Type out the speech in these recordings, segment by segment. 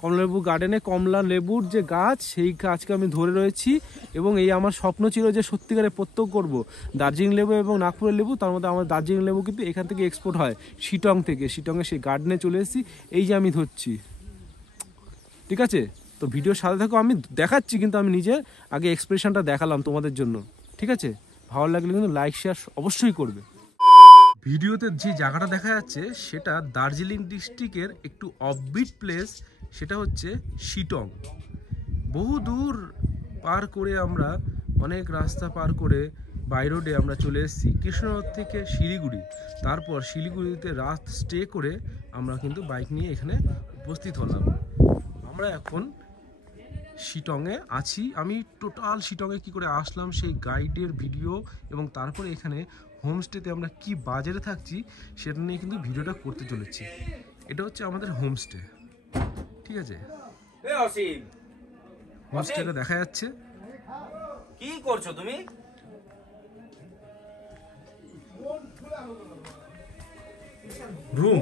কমলালেবু গার্ডেনে কমলা লেবুর যে গাছ, সেই গাছকে আমি ধরে রয়েছি। এবং এই আমার স্বপ্ন ছিল যে সত্যিকারে প্রত্যক্ষ করব দার্জিলিং লেবু এবং নাগপুরের লেবু। তার মধ্যে আমার দার্জিলিং লেবু কিন্তু এখান থেকে এক্সপোর্ট হয় শিটং থেকে। শিটংয়ে সেই গার্ডেনে চলে এসেছি, এই যে আমি ধরছি, ঠিক আছে? তো ভিডিওর সাথে থাকো, আমি দেখাচ্ছি কিন্তু আমি নিজে আগে এক্সপ্রেশনটা দেখালাম তোমাদের জন্য, ঠিক আছে? ভালো লাগলে কিন্তু লাইক শেয়ার অবশ্যই করবে। ভিডিওতে যে জায়গাটা দেখা যাচ্ছে সেটা দার্জিলিং ডিস্ট্রিক্টের একটু অফবিট প্লেস, সেটা হচ্ছে শিটং। বহু দূর পার করে আমরা, অনেক রাস্তা পার করে বাই রোডে আমরা চলে এসেছি কৃষ্ণনগর থেকে শিলিগুড়ি। তারপর শিলিগুড়িতে রাত স্টে করে আমরা কিন্তু বাইক নিয়ে এখানে উপস্থিত হলাম। আমরা এখন শিটংয়ে আছি। আমি টোটাল শিটংয়ে কী করে আসলাম সেই গাইডের ভিডিও এবং তারপরে এখানে হোমস্টেতে আমরা কি বাজারে থাকছি সেটা নিয়ে কিন্তু ভিডিওটা করতে চলেছি। এটা হচ্ছে আমাদের হোমস্টে, ঠিক আছে? হোমস্টেটা দেখা যাচ্ছে। কি করছো তুমি? রুম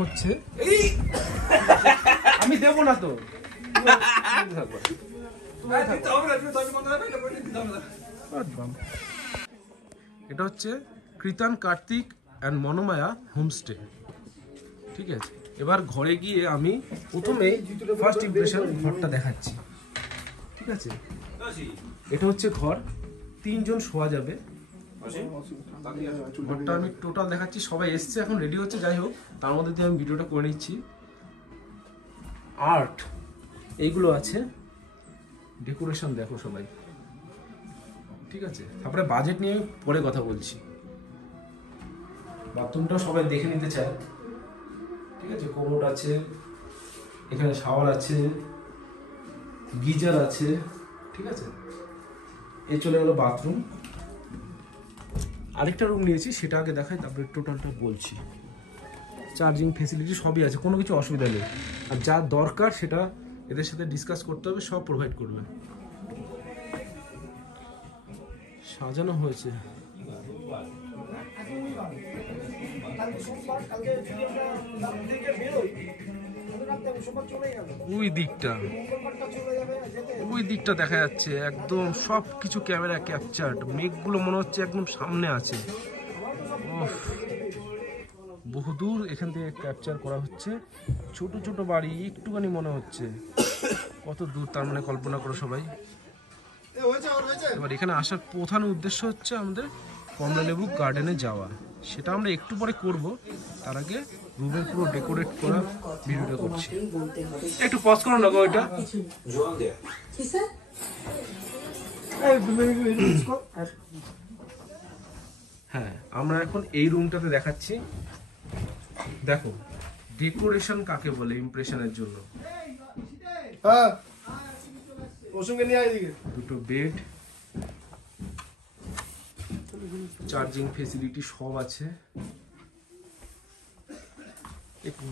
হচ্ছে, আমি দেবো না তো, এটা হচ্ছে কৃতান কার্তিক অ্যান্ড মনোমায়া হোমস্টে, ঠিক আছে? এবার ঘরে গিয়ে আমি প্রথমেই ফার্স্ট ইমপ্রেশন ঘরটা দেখাচ্ছি, ঠিক আছে? এটা হচ্ছে ঘর, 3 জন শোয়া যাবে। ঘরটা আমি টোটাল দেখাচ্ছি। সবাই এসছে, এখন রেডি হচ্ছে, যাই হোক তার মধ্যে দিয়ে আমি ভিডিওটা করে নিচ্ছি। আর্ট এইগুলো আছে, ডেকোরেশন দেখো সবাই, ঠিক আছে? তারপরে বাজেট নিয়ে পরে কথা বলছি। বাথরুমটা সবাই দেখে নিতে চায়, ঠিক আছে? কোমোড আছে, এখানে শাওয়ার আছে, গিজার আছে, ঠিক আছে? এই চলে গেলো বাথরুম। আরেকটা রুম নিয়েছি, সেটা আগে দেখাই, তারপরে টোটালটা বলছি। চার্জিং ফেসিলিটি সবই আছে, কোনো কিছু অসুবিধা নেই। আর যা দরকার সেটা এদের সাথে ডিসকাস করতে হবে, সব প্রোভাইড করবে। সাজানো হয়েছে, ওই দিকটা দেখা যাচ্ছে একদম সব কিছু ক্যামেরা ক্যাপচার্ড। মেঘগুলো মনে হচ্ছে একদম সামনে আছে। বহুদূর এখান থেকে ক্যাপচার করা হচ্ছে। ছোট ছোট বাড়ি একটুখানি মনে হচ্ছে, কত দূর তার মানে কল্পনা করো সবাই। এবার এখানে আসার প্রধান উদ্দেশ্য হচ্ছে আমাদের কমলালেবু গার্ডেনে যাওয়া, সেটা আমরা একটু পরে করব। তার আগে রুমের পুরো ডেকোরেট করা ভিডিওটা করছি। একটু পজ করো না গো এটা। হ্যাঁ, আমরা এখন এই রুমটাতে দেখাচ্ছি। দেখো ডেকোরেশন কাকে বলে ইমপ্রেশনের জন্য। দুটো বেড, চার্জিং ফেসিলিটি সব আছে।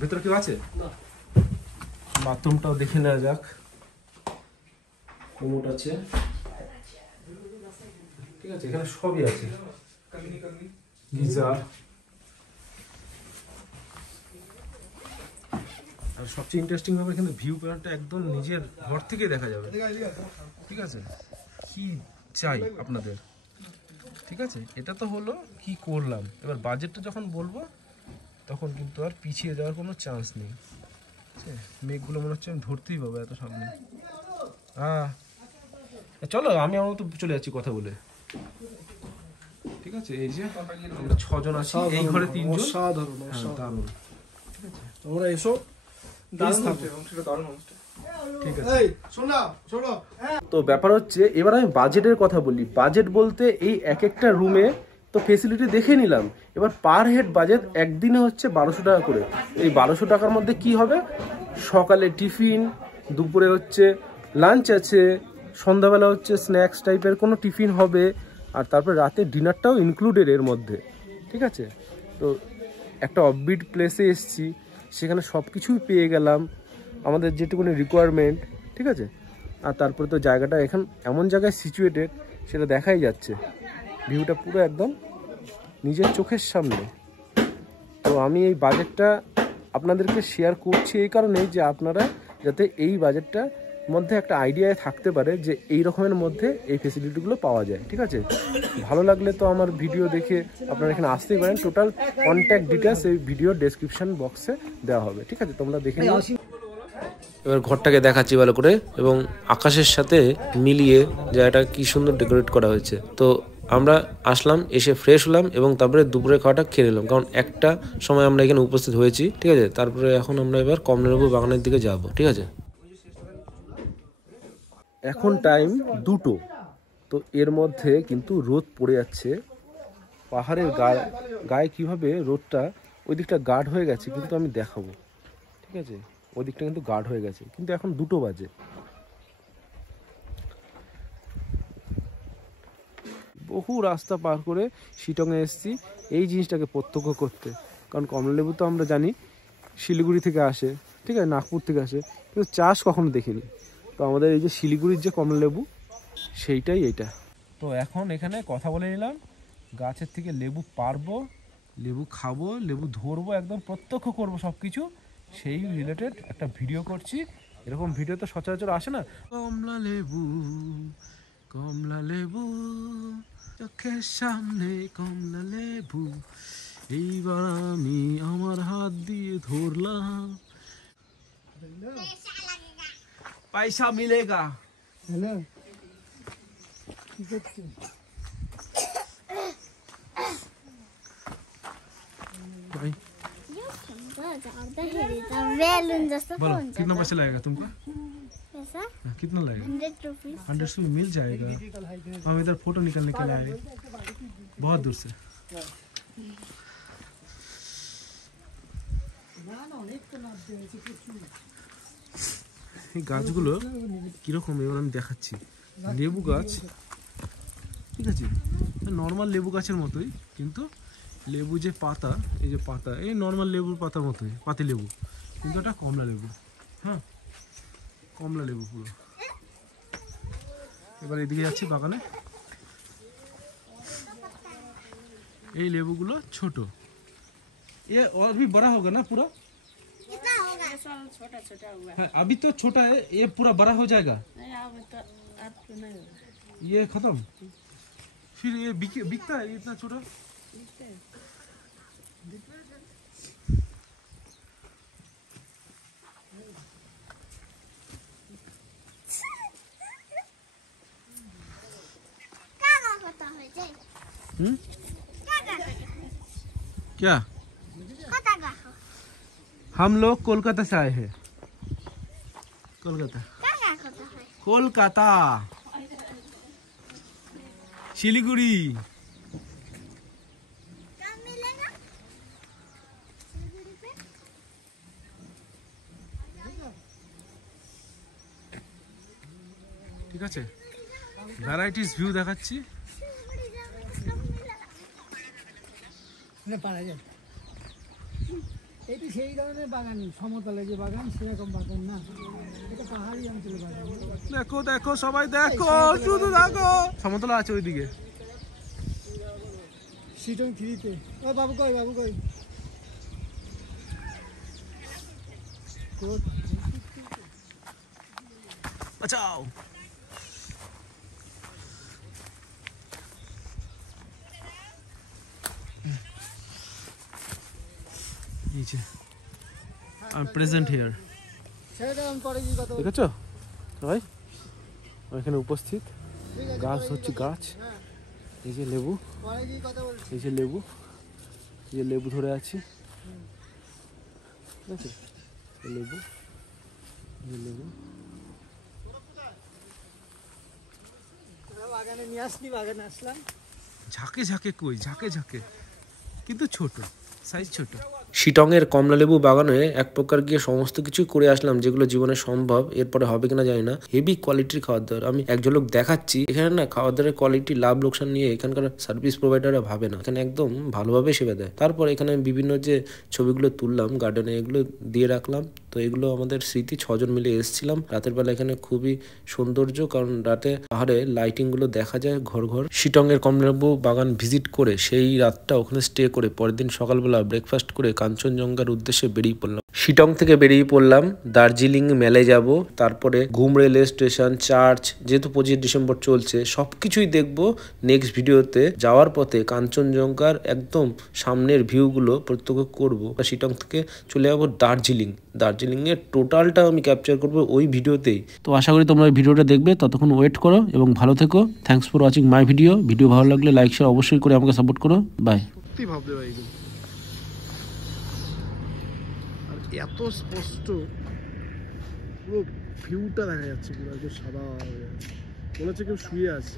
ভেতরে কেউ আছে? বাথরুমটাও দেখে নেওয়া যাক। কোমোড আছে, ঠিক আছে? এখানে সবই আছে, গিজার। আর সবচেয়ে ইন্টারেস্টিং ভাবে এখানে ভিউ পয়েন্টটা একদম নিজের ঘর থেকে দেখা যাবে, ঠিক আছে? কি চাই আপনাদের, ঠিক আছে? এটা তো হলো কি করলাম। এবার বাজেটটা যখন বলবো তখন কিন্তু আর পিছিয়ে যাওয়ার কোনো চান্স নেই। মেঘগুলো মনে হচ্ছে আমি ধরতেই পাবো এত সামনে। হ্যাঁ চলো, আমি আমার মতো চলে যাচ্ছি কথা বলে, ঠিক আছে? এই যে আমরা 6 জন আছি, এই ঘরে 3 জন। দারুণ, ঠিক আছে? তোমরা এসো, তো ব্যাপার হচ্ছে এবার আমি বাজেটের কথা বলি। বাজেট বলতে এই এক একটা রুমে তো ফেসিলিটি দেখে নিলাম। এবার পার হেড বাজেট একদিনে হচ্ছে 1200 টাকা করে। এই 1200 টাকার মধ্যে কি হবে? সকালে টিফিন, দুপুরে হচ্ছে লাঞ্চ আছে, সন্ধ্যাবেলা হচ্ছে স্ন্যাক্স টাইপের কোনো টিফিন হবে, আর তারপরে রাতে ডিনারটাও ইনক্লুডেড এর মধ্যে, ঠিক আছে? তো একটা অফবিট প্লেসে এসছি, সেখানে সব কিছুই পেয়ে গেলাম, আমাদের যেটুকুনি রিকোয়ারমেন্ট, ঠিক আছে? আর তারপরে তো জায়গাটা এখন এমন জায়গায় সিচুয়েটেড, সেটা দেখাই যাচ্ছে, ভিউটা পুরো একদম নিজের চোখের সামনে। তো আমি এই বাজেটটা আপনাদেরকে শেয়ার করছি এই কারণেই যে আপনারা যাতে এই বাজেটটা মধ্যে একটা আইডিয়ায় থাকতে পারে যে এই রকমের মধ্যে এই ফেসিলিটিগুলো পাওয়া যায়। ঠিক আছে, ভালো লাগলে তো আমার ভিডিও দেখে আপনারা এখানে আসতেই পারেন। টোটাল কন্ট্যাক্ট ডিটেলস এই ভিডিও ডেসক্রিপশন বক্সে দেওয়া হবে। ঠিক আছে, তোমরা দেখে নিও। এবার ঘরটাকে দেখাচ্ছি ভালো করে এবং আকাশের সাথে মিলিয়ে জায়গাটা কি সুন্দর ডেকোরেট করা হয়েছে। তো আমরা আসলাম, এসে ফ্রেশ হলাম এবং তারপরে দুপুরে খাওয়াটা খেয়ে নিলাম, কারণ একটা সময় আমরা এখানে উপস্থিত হয়েছি। ঠিক আছে, তারপরে এখন আমরা এবার কমলালেবু বাগানের দিকে যাব। ঠিক আছে, এখন টাইম 2টো। তো এর মধ্যে কিন্তু রোদ পড়ে যাচ্ছে। পাহাড়ের গায়ে কিভাবে রোদটা ওই দিকটা গাঢ় হয়ে গেছে কিন্তু আমি দেখাবো। ঠিক আছে, ওই দিকটা কিন্তু গাঢ় হয়ে গেছে, কিন্তু এখন 2টো বাজে। বহু রাস্তা পার করে শিটংয়ে এসেছি এই জিনিসটাকে প্রত্যক্ষ করতে, কারণ কমলালেবু তো আমরা জানি শিলিগুড়ি থেকে আসে, ঠিক আছে, নাগপুর থেকে আসে, কিন্তু চাষ কখনো দেখিনি। তো আমাদের এই যে শিলিগুড়ির যে কমলালেবু সেইটাই এটা। তো এখন এখানে কথা বলে নিলাম, গাছের থেকে লেবু পারবো, লেবু খাবো, লেবু ধরবো, একদম প্রত্যক্ষ করবো সব কিছু, সেই রিলেটেড একটা ভিডিও করছি। এরকম ভিডিও তো সচরাচর আসে না। কমলা লেবু, কমলা লেবু, চোখের সামনে কমলা লেবু, এইবার আমি আমার হাত দিয়ে ধরলাম, পয়সা মিলেগা। হ্যালো, भाई बोलो कितना पैसा लगेगा तुमको? पैसा कितना लगेगा? 100 रुपीज। 100 में मिल जाएगा। हम इधर फोटो निकलने के लिए आए बहुत दूर से। এই গাছগুলো কিরকম এবার আমি দেখাচ্ছি। লেবু গাছ, ঠিক আছে, নর্মাল লেবু গাছের মতোই, কিন্তু লেবু যে পাতা, এই যে পাতা, এই নর্মাল লেবুর পাতার মতোই, পাতি লেবু, কিন্তু এটা কমলা লেবু। হ্যাঁ, কমলা লেবু পুরো। এবার এদিকে যাচ্ছি বাগানে। এই লেবুগুলো ছোট, ये और भी बड़ा होगा ना पूरा? कितना होगा? छोटा छोटा हुआ हाँ, अभी तो छोटा है, ये पूरा बड़ा हो जाएगा। नहीं, अब तो आपको नहीं होगा। ये खत्म, फिर ये बिकता है इतना छोटा? क्या हम लोग कोलकाता से आए हैं। कोलकाता, कोलकाता, শিলিগুড়ি। ঠিক আছে, ভ্যারাইটিস ভিউ দেখাচ্ছি। পারা যায়, এটি সেই ধরনের বাগান, সমতলে যে বাগান সেরকম বাগান না, এটা পাহাড়ি অঞ্চলের বাগান। দেখো দেখো সবাই দেখো, শুধু দেখো, সমতলা আছে ওইদিকে। শিটং 3-তে। ও বাবু কই, বাবু কই? বাঁচাও। নিচে আই এম প্রেজেন্ট হিয়ার। সেটা আমি পরে গিয়ে কথা বলবো। দেখেছো সবাই এখানে উপস্থিত, ঠিক আছে, গাছ হচ্ছে গাছ। এই যে লেবু, পরে গিয়ে কথা বলছি। এই যে লেবু, এই যে লেবু ধরে আছি, ঠিক আছে, এই লেবু, এই লেবু। বাগানে নিয়ে আসলি, বাগানে আসলাম। ঝাঁকে ঝাঁকে কই, ঝাঁকে ঝাঁকে, কিন্তু ছোট সাইজ, ছোট। শিটংয়ের কমলালেবু বাগানে এক প্রকার গিয়ে সমস্ত কিছু করে আসলাম যেগুলো জীবনে সম্ভব, এরপরে হবে কিনা জানি না। হেভি কোয়ালিটির খাবার দাবার আমি এক ঝলক দেখাচ্ছি। এখানে না খাবার দাবারের কোয়ালিটি লাভ লোকসান নিয়ে এখানকার সার্ভিস প্রোভাইডাররা ভাবে না, এখানে একদম ভালোভাবে সেবা দেয়। তারপর এখানে বিভিন্ন যে ছবিগুলো তুললাম গার্ডেনে, এগুলো দিয়ে রাখলাম। তো এগুলো আমাদের স্মৃতি, 6 জন মিলে এসেছিলাম রাতের বেলা। এখানে খুবই সৌন্দর্য, কারণ রাতে পাহাড়ে লাইটিং গুলো দেখা যায় ঘর ঘর। শিটংয়ের কমলালেবু বাগান ভিজিট করে সেই রাতটা ওখানে স্টে করে পরের দিন সকালবেলা ব্রেকফাস্ট করে কাঞ্চনজঙ্ঘার উদ্দেশ্যে বেরিয়ে পড়লাম। শিটং থেকে বেরিয়ে পড়লাম, দার্জিলিং মেলে যাব, তারপরে ঘুম রেলওয়ে স্টেশন, চার্চ, যেহেতু 25 ডিসেম্বর চলছে সবকিছুই দেখবো নেক্সট ভিডিওতে। যাওয়ার পথে কাঞ্চনজঙ্ঘার একদম সামনের ভিউগুলো প্রত্যক্ষ করব। শিটং থেকে চলে যাবো দার্জিলিং, দার্জিলিংয়ের টোটালটা আমি ক্যাপচার করবো ওই ভিডিওতেই। তো আশা করি তোমরা এই ভিডিওটা দেখবে, ততক্ষণ ওয়েট করো এবং ভালো থেকো। Thanks for watching my video. Video ভালো লাগলে লাইক শেয়ার অবশ্যই করে আমাকে সাপোর্ট করো। বাই। সত্যি ভাবতে পারি আর এত স্পষ্ট পুরো ভিউটা দেখা যাচ্ছে, পুরো একদম সাদা হয়ে আছে, মনে হচ্ছে কেউ শুয়ে আছে।